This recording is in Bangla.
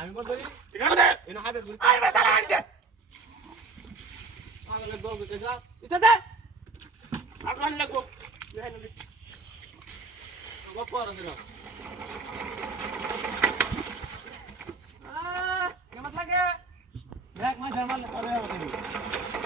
আমি বল করি ঠিক আছে এনো হাইবে করি আরে বেটা লাগাই দে পাগলে দল দিতে যা এটা দে আগুন লাগবো দেখেন নি বাপ করে দিলাম কেমন লাগে ব্রেক মাঝে মারলে পরে হবে